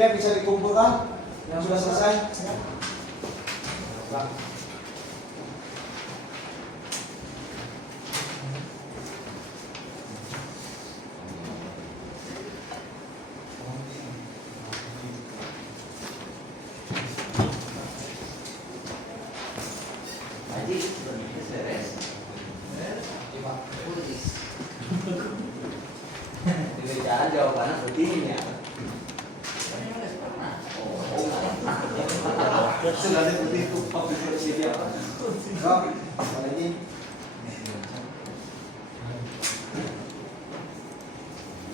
Oke, bisa dikumpulkan yang sudah selesai. Nah. Jawabannya begini ya. Sudah seperti itu sini apa? Lagi.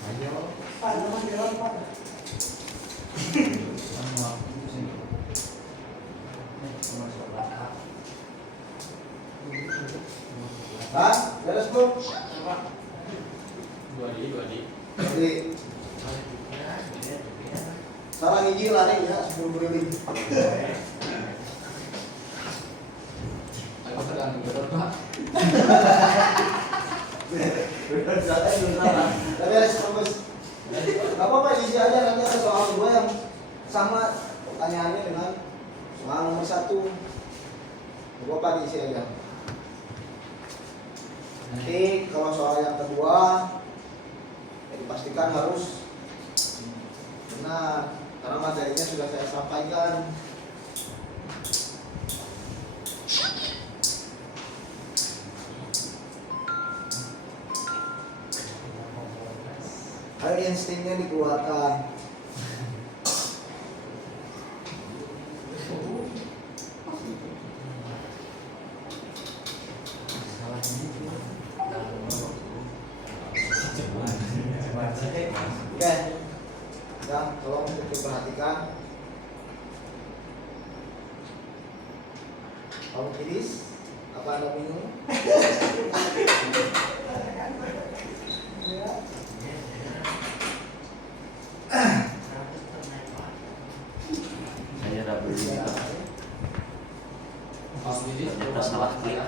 Ayo. Pak, jangan jalan, Pak. Hah? Beres belum? Dua di. Jadi sekarang hiji lah nih ya, 10 beriling. Aku sedang betul Pak. Beres bagus. Gak apa-apa, isi aja, nanti ada soal gue yang sama pertanyaannya dengan soal nomor 1. Gak apa-apa, diisi aja. Nanti kalau soal yang kedua ya dipastikan harus benar karena materinya sudah saya sampaikan. Ayo instingnya dikeluarkan. Oke, ya tolong diperhatikan. Kamu kiris, apa anda minum? Saya udah beli ternyata salah klik,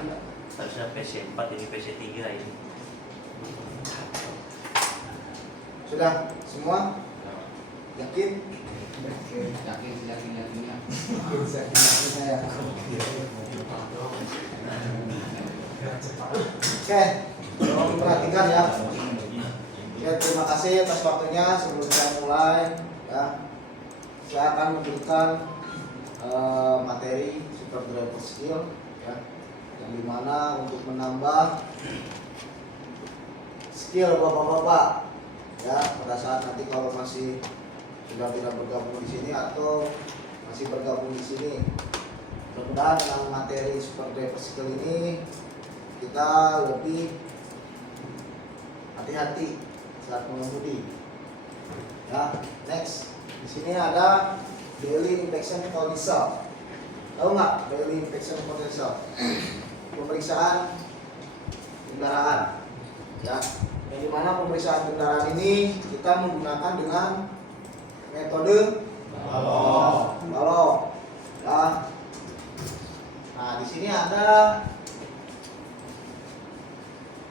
harusnya PC 4 ini PC 3 ini. Sudah semua? Yakin? Yakinnya. Saya. Oke, tolong perhatikan ya. Ya, terima kasih atas waktunya. Sebelum saya mulai, ya, saya akan memberikan materi super driver skill, ya, yang dimana untuk menambah skill bapak-bapak, ya, pada saat nanti kalau masih sudah tidak bergabung di sini atau masih bergabung di sini. Mudah-mudahan dengan materi super driver skill ini kita lebih hati-hati saat mengemudi. Ya, next. Di sini ada daily inspection potential. Tahu nggak daily inspection potential? Pemeriksaan kendaraan. Ya, yang dimana pemeriksaan kendaraan ini kita menggunakan dengan metode balok. Ya. Nah, di sini ada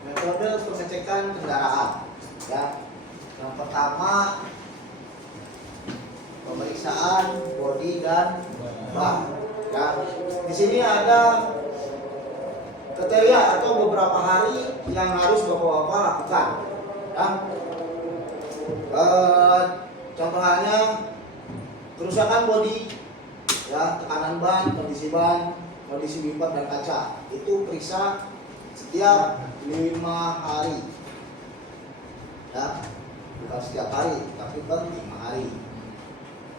metode pengecekan kendaraan. Ya, yang pertama pemeriksaan bodi dan bak. Ya, di sini ada kriteria atau beberapa hari yang harus bapak-bapak lakukan. Ya. Contoh halnya kerusakan bodi, ya, tekanan ban, kondisi bumper dan kaca. Itu periksa setiap 5 hari. Ya, bukan setiap hari, tapi per 5 hari.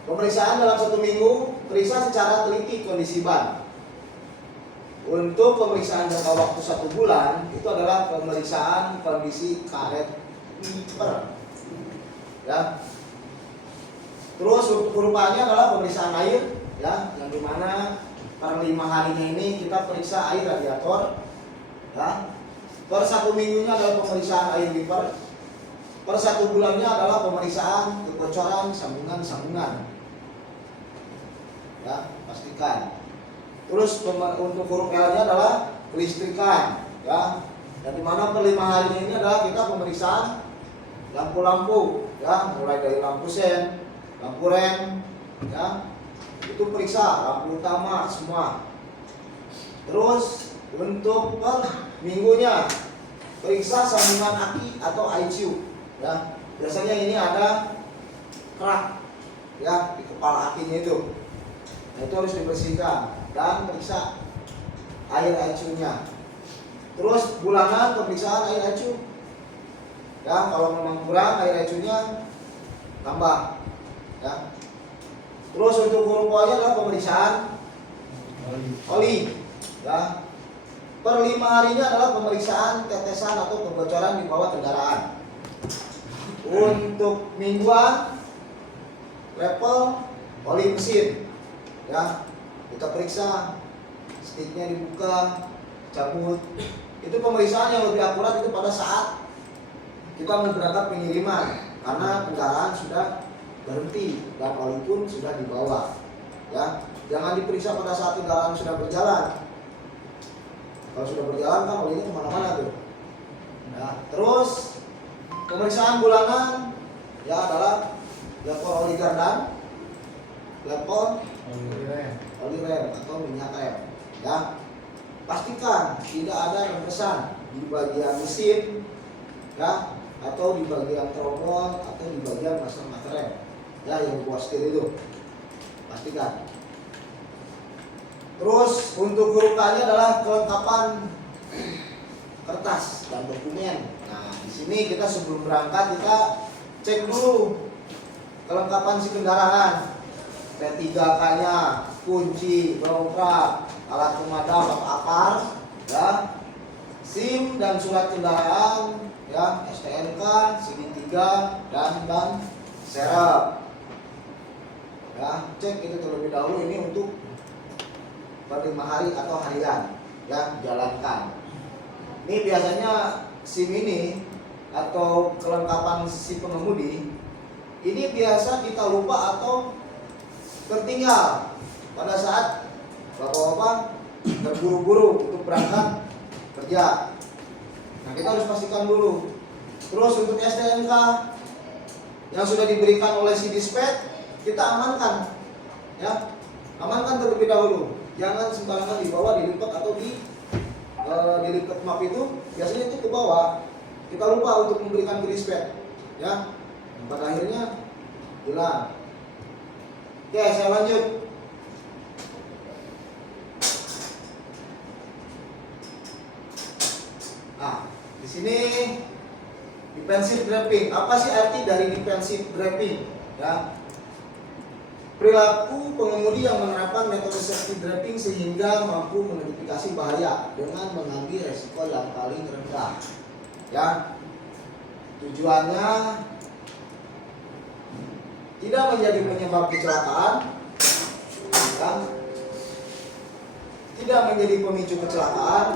Pemeriksaan dalam 1 minggu, periksa secara teliti kondisi ban. Untuk pemeriksaan jangka waktu 1 bulan, itu adalah pemeriksaan kondisi karet wiper. Ya. Terus rupanya adalah pemeriksaan air, ya, yang dimana per 5 harinya ini kita periksa air radiator. Ya. Per 1 minggunya adalah pemeriksaan air wiper. Per 1 bulannya adalah pemeriksaan kebocoran sambungan-sambungan. Ya, pastikan. Terus untuk huruf L-nya adalah kelistrikan, ya. Dan dimana per 5 harinya ini adalah kita pemeriksaan lampu-lampu, ya, mulai dari lampu sen, lampu rem, ya. Itu periksa lampu utama semua. Terus untuk per minggunya periksa sambungan aki atau ICU, ya. Biasanya ini ada kerak, ya, di kepala akinya itu. Nah, itu harus dibersihkan dan periksa air ICU-nya. Terus bulanan pemeriksaan air ICU, ya. Kalau memang kurang air ICU-nya tambah, ya. Terus untuk huruf O-nya adalah pemeriksaan oli, ya. Per 5 harinya adalah pemeriksaan tetesan atau kebocoran di bawah kendaraan. Untuk mingguan level oli mesin, ya, kita periksa sticknya dibuka, cabut. Itu pemeriksaan yang lebih akurat itu pada saat kita mau berangkat pengiriman, karena kendaraan sudah berhenti dan oli pun sudah dibawa, ya. Jangan diperiksa pada saat kendaraan sudah berjalan. Kalau sudah berjalan kan olinya kemana-mana tuh. Nah, terus pemeriksaan bulanan ya adalah level oli gardan, level oli rem atau minyak rem, ya. Pastikan tidak ada rembesan di bagian mesin, ya, atau di bagian tromol atau di bagian master rem, ya, yang buat setir itu. Pastikan. Terus untuk huruf K-nya adalah kelengkapan kertas dan dokumen. Nah, di sini kita sebelum berangkat kita cek dulu kelengkapan si kendaraan. P3K-nya, kunci, dongkrak, alat pemadam atau apar, ya, SIM dan surat kendaraan, ya, STNK, CD3 dan ban serep. Ya, cek itu terlebih dahulu ini untuk per 5 hari atau harian, ya, jalankan. Ini biasanya SIM ini atau kelengkapan si pengemudi ini biasa kita lupa atau tertinggal pada saat bapak-bapak terburu-buru untuk berangkat kerja. Nah, kita harus pastikan dulu. Terus untuk STNK yang sudah diberikan oleh si dispet kita amankan, ya, amankan terlebih dahulu. Jangan sembarangan dibawa, dilipat atau dilipat map itu biasanya itu ke bawah. Kita lupa untuk memberikan ke dispet, ya. Pada akhirnya hilang. Oke, saya lanjut. Nah, di sini defensive driving. Apa sih arti dari defensive driving? Ya. Perilaku pengemudi yang menerapkan metode safety driving sehingga mampu mengidentifikasi bahaya dengan mengambil resiko yang paling rendah. Ya, tujuannya tidak menjadi penyebab kecelakaan, ya, tidak menjadi pemicu kecelakaan,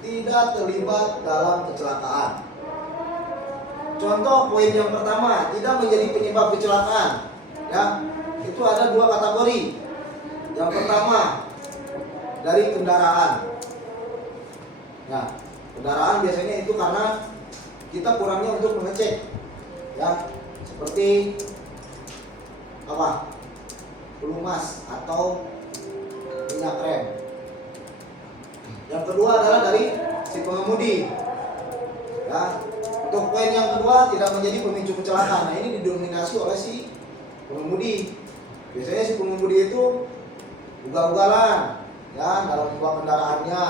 tidak terlibat dalam kecelakaan. Contoh poin yang pertama, tidak menjadi penyebab kecelakaan, ya. Itu ada 2 kategori. Yang pertama dari kendaraan. Nah, kendaraan biasanya itu karena kita kurangnya untuk mengecek, ya, seperti apa? Pelumas atau minyak rem. Yang kedua adalah dari si pengemudi, ya. Untuk poin yang kedua, tidak menjadi pemicu kecelakaan. Nah, ini didominasi oleh si pengemudi. Biasanya si pengemudi itu ugal-ugalan, ya, dalam membawa kendaraannya,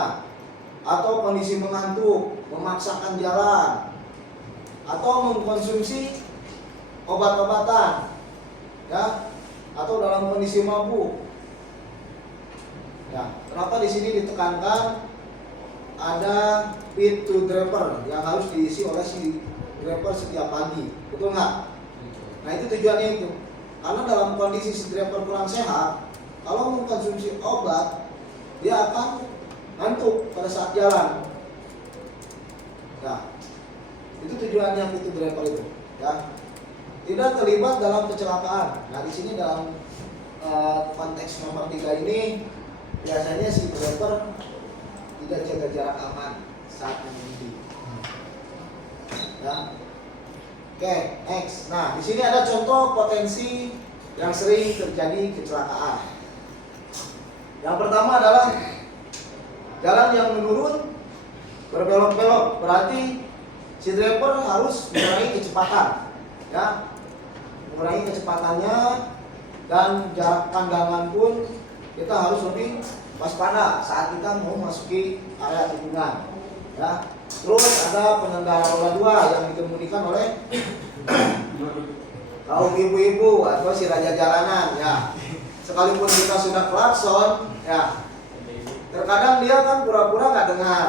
atau kondisi mengantuk, memaksakan jalan, atau mengkonsumsi obat-obatan, ya, atau dalam kondisi mabuk. Ya, kenapa di sini ditekankan ada pit to driver yang harus diisi oleh si driver setiap pagi, betul nggak? Nah, itu tujuannya itu. Karena dalam kondisi si driver kurang sehat, kalau mengkonsumsi obat, dia akan ngantuk pada saat jalan. Nah, itu tujuannya pit to driver itu, ya. Tidak terlibat dalam kecelakaan. Nah, di sini dalam konteks nomor 3 ini biasanya si driver tidak jaga jarak aman saat mengemudi, ya. Oke, next. Nah, di sini ada contoh potensi yang sering terjadi kecelakaan. Yang pertama adalah jalan yang menurun berbelok-belok, berarti si driver harus mengurangi kecepatan, ya, mengurangi kecepatannya, dan jarak pandangan pun kita harus lebih waspada saat kita mau masuki area tikungan, ya. Terus ada pengendara roda 2 yang dikemudikan oleh kaum ibu-ibu atau si raja jalanan, ya. Sekalipun kita sudah klakson, ya, terkadang dia kan pura-pura nggak dengar.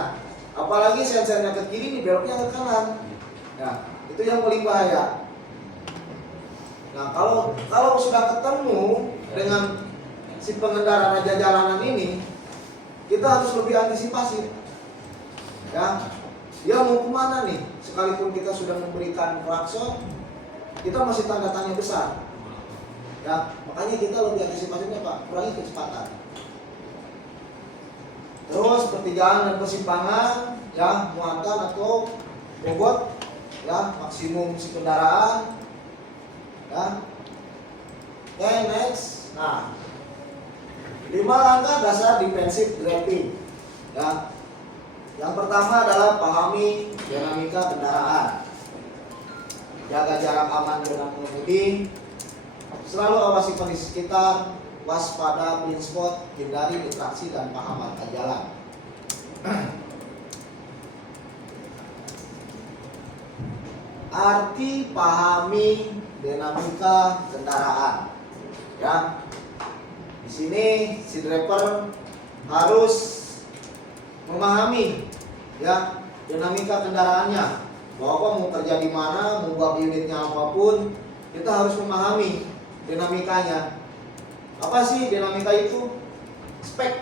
Apalagi sensornya ke kiri, nih beloknya ke kanan. Nah, itu yang paling bahaya. Nah, kalau sudah ketemu dengan si pengendara raja jalanan ini, kita harus lebih antisipasi. Ya, dia mau kemana nih? Sekalipun kita sudah memberikan klakson, kita masih tanda tanya besar. Ya, makanya kita lebih antisipasinya Pak, kurangi kecepatan. Terus pertigaan dan persimpangan, ya, muatan atau bobot, ya, maksimum si kendaraan, ya. Oke, next. Nah, 5 langkah dasar defensive driving, ya. Yang pertama adalah pahami dinamika kendaraan, jaga jarak aman dengan pengemudi, selalu awasi kondisi sekitar, waspada blind spot, hindari distraksi dan paham marka jalan. Arti pahami dinamika kendaraan, ya. Di sini si driver harus memahami, ya, dinamika kendaraannya. Bahwa mau kerja di mana, mau buat unitnya apapun, kita harus memahami dinamikanya. Apa sih dinamika itu? Spek,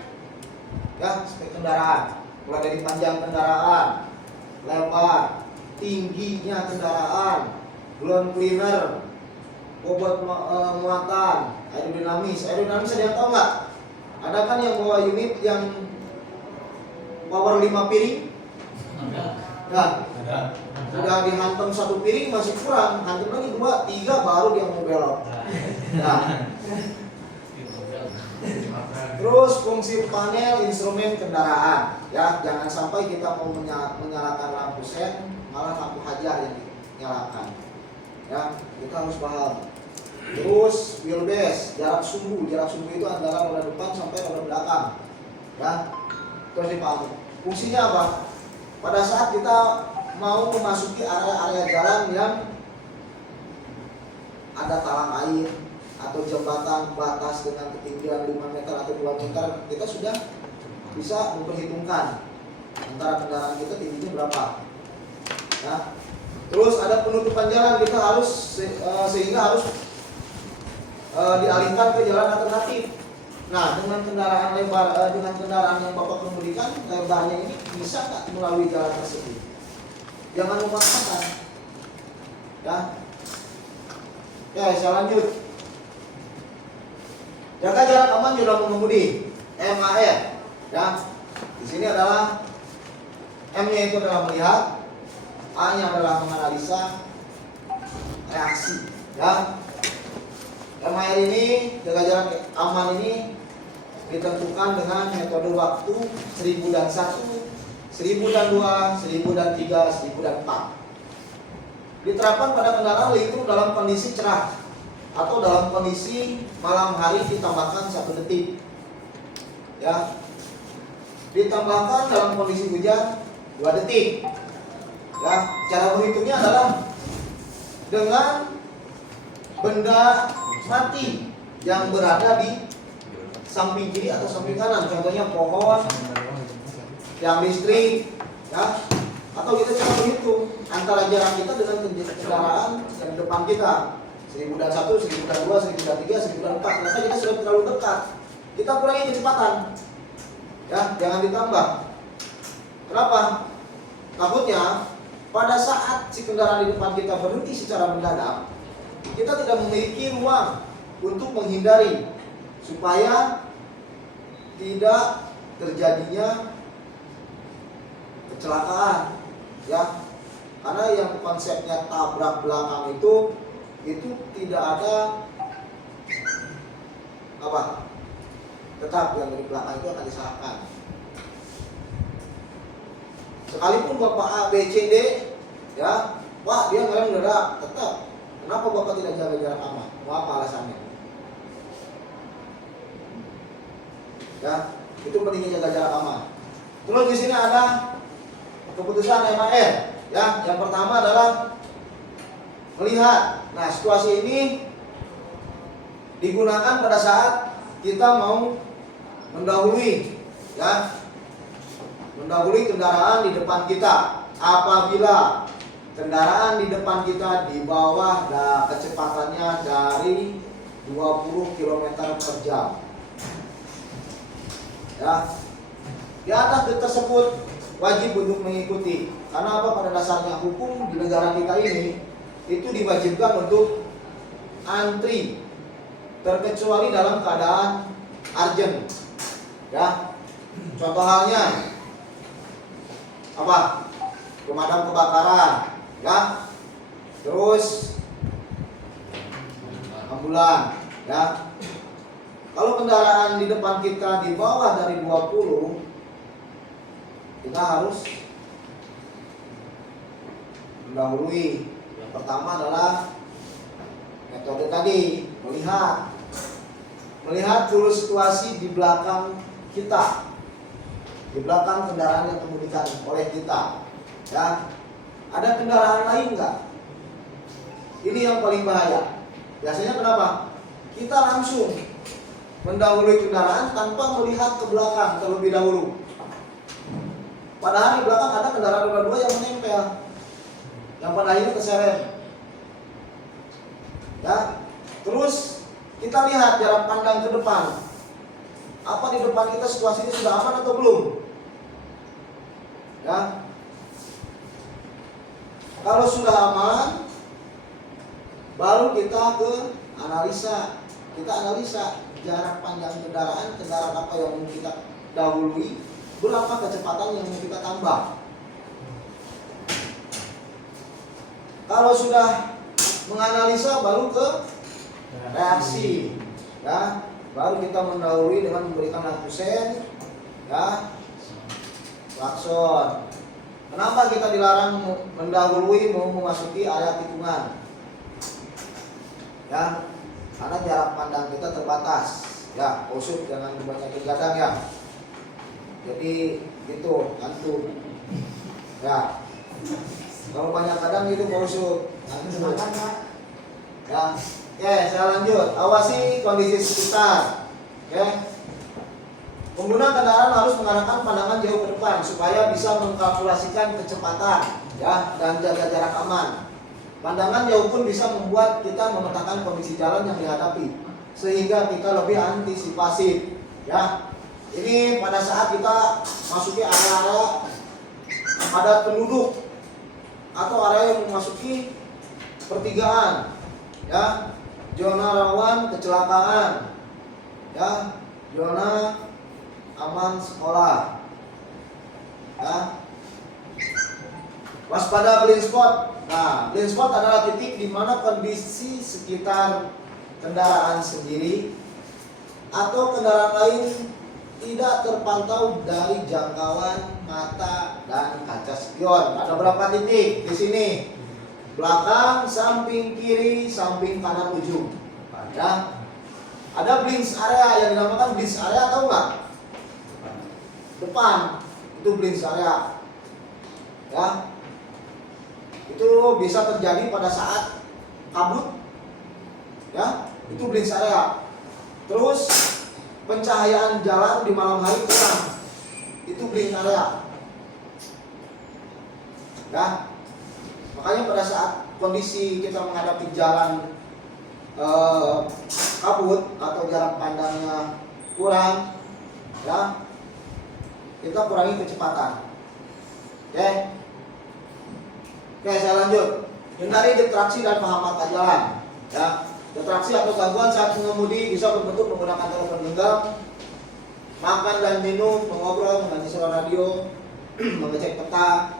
ya, spek kendaraan. Mulai dari panjang kendaraan, lebar, tingginya kendaraan, ground cleaner, bobot muatan, aerodinamis. Aerodinamis ada yang tahu nggak? Ada kan yang bawa unit yang power 5 piring? Nah, sudah dihantam 1 piring masih kurang, hantam lagi 2, 3 baru dia mau belok. Nah, terus fungsi panel instrumen kendaraan, ya, jangan sampai kita mau menyalakan lampu sen malah lampu hajar yang dinyalakan, ya, kita harus paham. Terus wheelbase, jarak sumbu itu antara roda depan sampai roda belakang, ya, terus dipahami. Fungsinya apa? Pada saat kita mau memasuki area-area jalan yang ada talang air atau jembatan batas dengan ketinggian 5 meter atau 2 meter, kita sudah bisa memperhitungkan antara kendaraan kita tingginya berapa, ya. Terus ada penutupan jalan, kita harus sehingga harus dialihkan ke jalan alternatif. Nah, dengan kendaraan lebar, dengan kendaraan yang Bapak kemudikan, lebarnya ini bisa nggak melalui jalan tersebut? Jangan memaksakan, ya. Ya, saya lanjut. Jaga jarak aman dalam mengemudi, MAR, ya. Di sini adalah M-nya itu adalah melihat, A-nya adalah menganalisa, reaksi, ya. MAR ini, jaga jarak aman ini ditentukan dengan metode waktu 1001, 1002, 1003, 1004. Diterapkan pada kendaraan linglung dalam kondisi cerah atau dalam kondisi malam hari ditambahkan 1 detik, ya. Ditambahkan dalam kondisi hujan 2 detik, ya. Cara berhitungnya adalah dengan benda mati yang berada di samping kiri atau samping kanan, contohnya pohon, yang listrik, ya. Atau kita coba berhitung antara jarak kita dengan kendaraan yang di depan kita, 1001, 1002, 1003, 1004. Ternyata kita sudah terlalu dekat, kita kurangi kecepatan, ya, jangan ditambah. Kenapa? Takutnya pada saat si kendaraan di depan kita berhenti secara mendadak, kita tidak memiliki ruang untuk menghindari supaya tidak terjadinya kecelakaan, ya. Karena yang konsepnya tabrak belakang itu tidak ada apa? Tetap yang dari belakang itu akan disalahkan. Sekalipun Bapak A, B, C, D, ya, Pak dia ngerem mendadak, tetap. Kenapa Bapak tidak jaga jarak aman? Mau apa alasannya? Ya, itu pentingnya jaga jarak aman. Terus di sini ada keputusan MAN. Ya, yang pertama adalah melihat. Nah, situasi ini digunakan pada saat kita mau mendahului, ya, mendahului kendaraan di depan kita. Apabila kendaraan di depan kita di bawah kecepatannya dari 20 km per jam. Ya, di atas tersebut wajib untuk mengikuti. Karena apa? Pada dasarnya hukum di negara kita ini itu diwajibkan untuk antri, terkecuali dalam keadaan urgent. Ya, contoh halnya apa? Pemadam kebakaran, ya, terus ambulan, ya. Kalau kendaraan di depan kita di bawah dari 20, kita harus mendahului. Yang pertama adalah metode tadi, melihat dulu situasi di belakang kita, di belakang kendaraan yang kemudikan oleh kita. Ya, ada kendaraan lain nggak? Ini yang paling bahaya. Biasanya kenapa? Kita langsung mendahului kendaraan tanpa melihat ke belakang terlebih dahulu. Padahal di belakang ada kendaraan roda 2 yang menempel, yang pada akhirnya terseret. Ya, terus kita lihat jarak pandang ke depan. Apa di depan kita situasinya sudah aman atau belum? Ya, kalau sudah aman, baru kita ke analisa. Kita analisa jarak pandang kendaraan apa yang mau kita dahului, berapa kecepatan yang mau kita tambah. Kalau sudah menganalisa, baru ke reaksi, ya, baru kita mendahului dengan memberikan lampu sen, ya, klakson. Kenapa kita dilarang mendahului mau memasuki area tikungan? Ya, karena jarak pandang kita terbatas. Ya, usut jangan banyakin gadang ya. Jadi gitu, gantung. Ya, kalau banyak kadang itu usut. Ya, oke, saya lanjut. Awasi kondisi sekitar. Oke. Pengguna kendaraan harus mengarahkan pandangan jauh ke depan supaya bisa mengkalkulasikan kecepatan, ya, dan jaga jarak aman. Pandangan jauh pun bisa membuat kita memetakan kondisi jalan yang dihadapi, sehingga kita lebih antisipasi. Ya, ini pada saat kita masuki area-area padat penduduk atau area yang memasuki pertigaan, ya, zona rawan kecelakaan, ya, zona aman sekolah, ya. Waspada blind spot. Nah, blind spot adalah titik di mana kondisi sekitar kendaraan sendiri atau kendaraan lain tidak terpantau dari jangkauan mata dan kaca spion. Ada berapa titik di sini? Belakang, samping kiri, samping kanan ujung. Ya. Ada blind area yang dinamakan blind area, tahu nggak? Depan itu blind area. Ya. Itu bisa terjadi pada saat kabut, ya, itu blind area. Terus pencahayaan jalan di malam hari kurang, itu blind area. Ya, makanya pada saat kondisi kita menghadapi jalan kabut atau jarak pandangnya kurang, ya, kita kurangi kecepatan. Oke. Oke, saya lanjut. Hindari distraksi dan penghambatan jalan. Ya, distraksi atau gangguan saat mengemudi bisa berbentuk menggunakan telepon genggam, makan dan minum, mengobrol, mengganti suara radio, mengecek peta,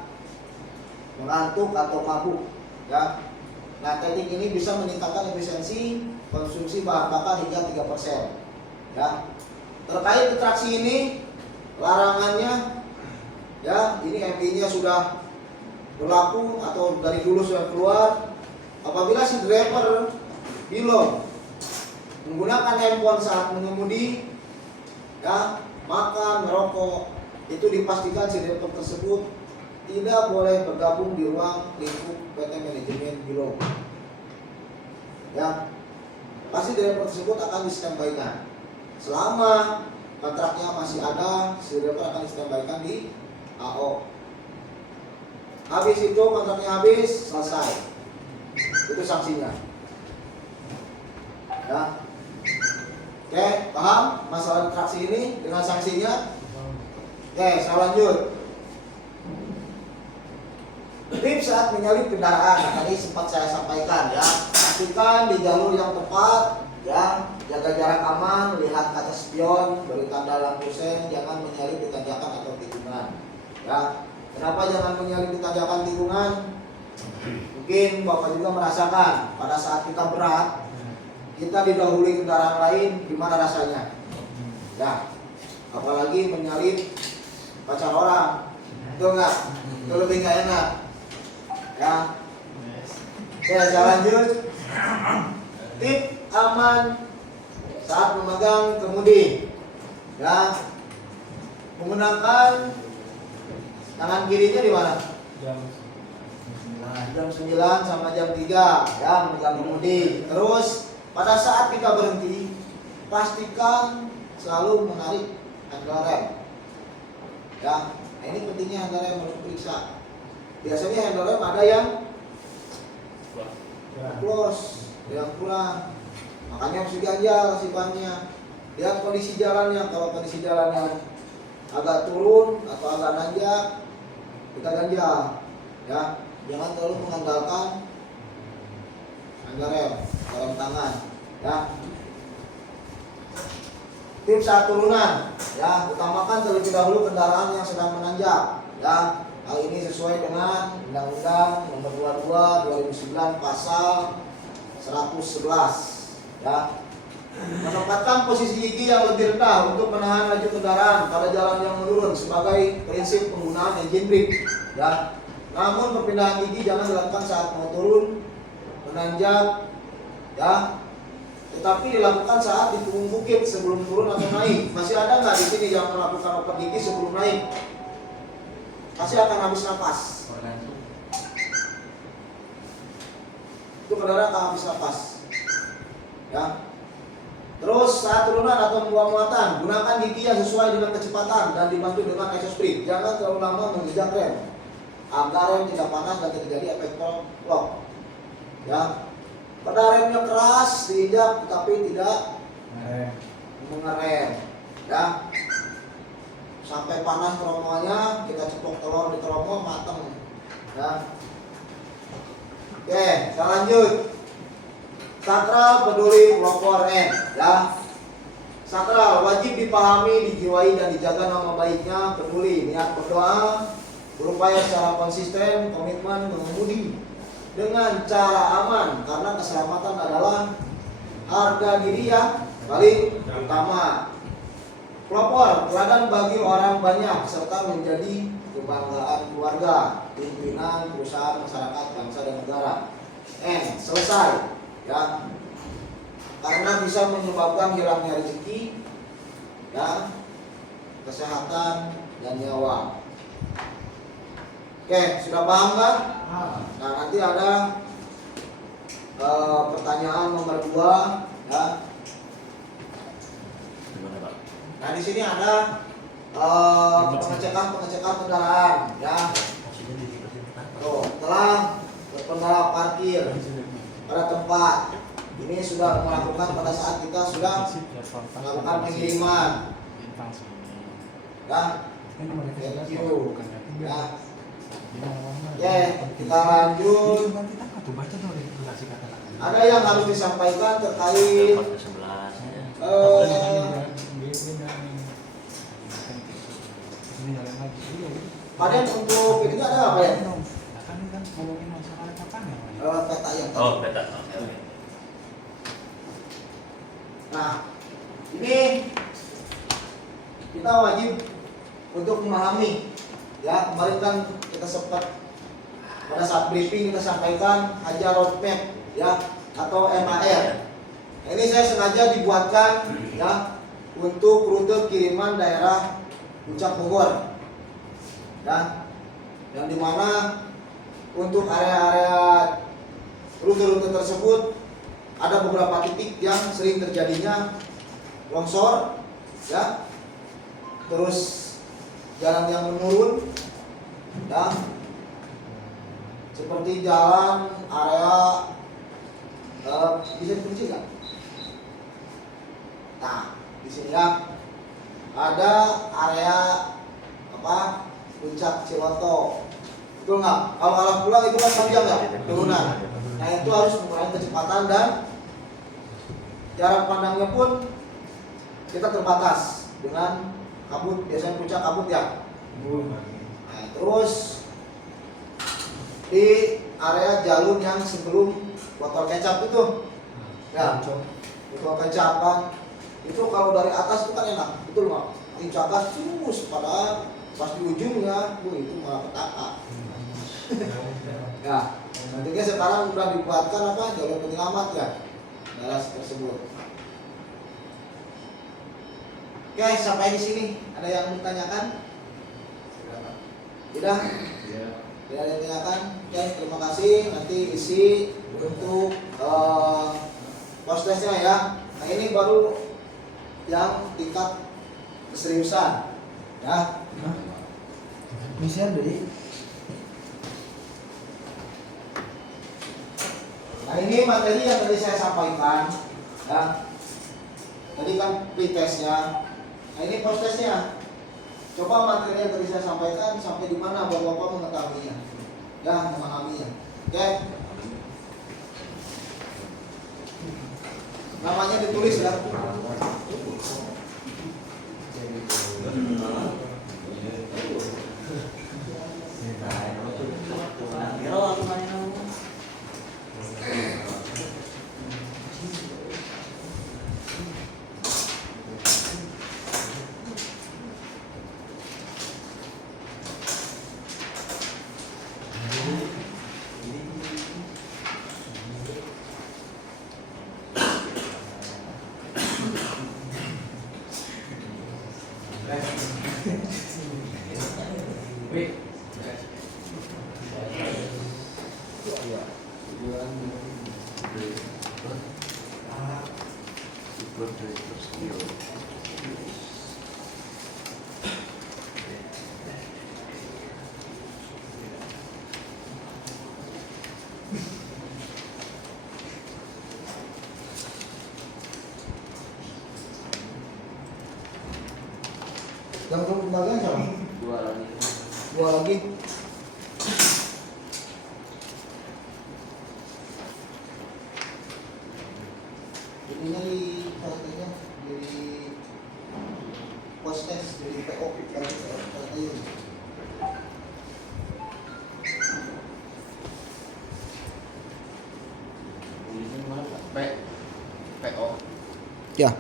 mengantuk atau mabuk. Ya. Nah, teknik ini bisa meningkatkan efisiensi konsumsi bahan bakar hingga 3%. Ya. Terkait retraksi ini, larangannya ya, ini MI-nya sudah berlaku atau dari dulu sudah keluar. Apabila si driver belum menggunakan handphone saat mengemudi, ya, makan, merokok, itu dipastikan si driver tersebut tidak boleh bergabung di ruang lingkup PT Manajemen Bilo. Ya, pasti driver tersebut akan di-standby-kan. Selama kontraknya masih ada, si driver akan di-standby-kan di AO. Habis itu kontraknya habis, selesai. Itu sanksinya. Ya. Oke, paham masalah retraksi ini dengan sanksinya? Oke, saya lanjut. Tips saat menyalip kendaraan, tadi sempat saya sampaikan ya. Pastikan di jalur yang tepat, ya, jaga jarak aman, lihat kaca spion, beri tanda lampu sen, jangan menyalip di tanjakan atau tikungan. Ya, kenapa jangan menyalip di tanjakan tikungan? Mungkin Bapak juga merasakan pada saat kita berat, kita didahului kendaraan lain, gimana rasanya? Ya, apalagi menyalip pacar orang, betul nggak? Itu lebih nggak enak. Ya, oke, saya lanjut. Tip aman saat memegang kemudi, ya, menggunakan tangan kirinya di mana? Nah, jam 9 sama jam 3, ya, memegang kemudi. Terus pada saat kita berhenti, pastikan selalu menarik handle rem. Ya, ini pentingnya handle rem harus diperiksa. Biasanya handle rem ada yang close, yang kurang. Makanya harus diganjal si bannya. Lihat kondisi jalannya. Kalau kondisi jalannya agak turun atau agak nanjak, kita ganjal. Ya, jangan terlalu mengandalkan handle rem tangan. Ya. Tips saat turunan, ya, utamakan terlebih dahulu kendaraan yang sedang menanjak. Ya, hal ini sesuai dengan Undang-Undang Nomor 22 2009 Pasal 111. Ya, menempatkan posisi gigi yang lebih rendah untuk menahan laju kendaraan pada jalan yang menurun sebagai prinsip penggunaan engine brake. Ya, namun perpindahan gigi jangan dilakukan saat mau turun, menanjak, ya, tetapi dilakukan saat di punggung bukit sebelum turun atau naik. Masih ada nggak di sini yang melakukan oper gigi sebelum naik? Pasti akan habis nafas. Itu kendaraan akan habis nafas. Ya. Terus saat turunan atau membawa muatan, gunakan gigi yang sesuai dengan kecepatan dan dibantu dengan exhaust brake. Jangan terlalu lama menginjak rem agar rem tidak panas dan terjadi efek lock. Ya. Pada remnya keras diinjak tetapi tidak mengerem. Ya. Sampai panas tromolnya, kita ceplok telur di tromol mateng. Ya. Oke, kita lanjut. Sakral peduli pelopor N, ya. Sakral wajib dipahami, dijiwai dan dijaga nama baiknya, peduli, niat berdoa, berupaya secara konsisten, komitmen mengemudi dengan cara aman karena keselamatan adalah harga diri yang paling utama. Pelopor teladan bagi orang banyak serta menjadi kebanggaan keluarga, pimpinan, perusahaan, masyarakat, bangsa dan negara. N, selesai. Ya, karena bisa menyebabkan hilangnya rezeki, ya, kesehatan dan nyawa. Oke, sudah paham kan? Nah, nanti ada pertanyaan nomor 2, ya. Nah, di sini ada pengecekan kendaraan, ya. Tuh, telah berkendara parkir pada tempat. Ini sudah melakukan pada saat kita sudah melakukan pengiriman. Ya, thank you. Ya. Oke, kita lanjut. Ada yang harus disampaikan terkait Paden untuk ini ada apa ya? peta yang tadi. Oh, peta. Oke, oke. Nah, ini kita wajib untuk memahami. Ya, kemarin kan kita sempat pada saat briefing kita sampaikan aja roadmap ya atau MAR. Nah, ini saya sengaja dibuatkan ya untuk rute kiriman daerah Puncak Bogor. Ya, yang dimana untuk area-area rute-rute tersebut ada beberapa titik yang sering terjadinya longsor, ya, terus jalan yang menurun, ya, seperti jalan area bisa dikunci nggak? Nah, di sini ya ada area apa Puncak Ciloto, betul nggak? Kalau arah pulang itu kan panjang ya turunan. Nah itu harus mengurangi kecepatan dan jarak pandangnya pun kita terbatas dengan kabut, biasanya puncak kabut ya. Nah, terus di area jalur yang sebelum botol kecap itu, ya, botol kecap kan, itu kalau dari atas itu kan enak, betul nggak? Incakan terus, padahal pas di ujungnya, itu malah petaka. Ya, nantinya sekarang sudah dibuatkan apa jalur penyelamat ya daerah tersebut. Oke, sampai di sini ada yang mau ditanyakan? Sudah? Tidak ada yang ditanyakan? Oke, terima kasih. Nanti isi untuk post testnya ya. Nah ini baru yang tingkat keseriusan ya. Misian deh. Nah ini materi yang tadi saya sampaikan ya. Tadi kan pretestnya. Nah ini post testnya. Coba materi yang tadi saya sampaikan sampai di mana Bapak-bapak mengetahuinya, ya, memahaminya. Oke. Namanya ditulis ya. Yang belum pembagian siapa? Dua lagi. Ininya di katanya di post test di PO katanya. PO. Ya.